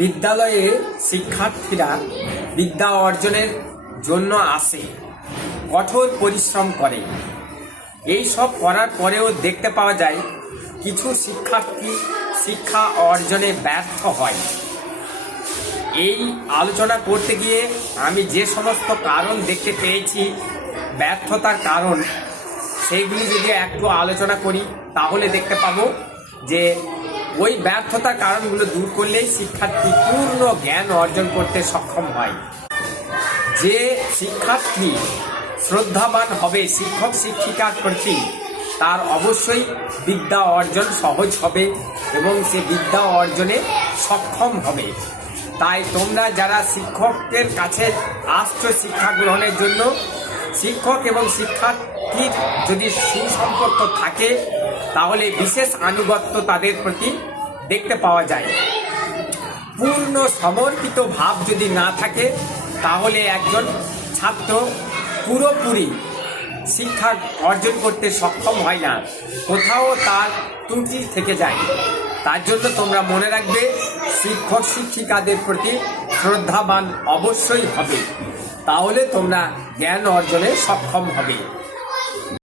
বিদ্যালয়ে শিক্ষার্থীরা বিদ্যা অর্জনের জন্য আসে, কঠোর পরিশ্রম করে। এই সব করার পরেও দেখতে পাওয়া যায় কিছু শিক্ষার্থী শিক্ষা অর্জনে ব্যর্থ হয়। এই আলোচনা করতে গিয়ে আমি যে সমস্ত কারণ দেখতে পেয়েছি ব্যর্থতার কারণ, সেইগুলি যদি একটু আলোচনা করি তাহলে দেখতে পাবো যে ওই ব্যর্থতার কারণগুলো দূর করলেই শিক্ষার্থী পূর্ণ জ্ঞান অর্জন করতে সক্ষম হয়। যে শিক্ষার্থী শ্রদ্ধাবান হবে শিক্ষক শিক্ষিকার প্রতি, তার অবশ্যই বিদ্যা অর্জন সহজ হবে এবং সে বিদ্যা অর্জনে সক্ষম হবে। তাই তোমরা যারা শিক্ষকের কাছে আসছো শিক্ষা গ্রহণের জন্য, শিক্ষক এবং শিক্ষার্থীর যদি সুসম্পর্ক থাকে তাহলে বিশেষ আনুগত্য তাদের প্রতি দেখতে পাওয়া যায়। পূর্ণ সমর্পিত ভাব যদি না থাকে তাহলে একজন ছাত্র পুরোপুরি শিক্ষা অর্জন করতে সক্ষম হয় না, কোথাও তার ত্রুটি থেকে যায়। তার জন্য তোমরা মনে রাখবে শিক্ষক শিক্ষিকাদের প্রতি শ্রদ্ধাবান অবশ্যই হবে, তাহলে তোমরা জ্ঞান অর্জনে সক্ষম হবে।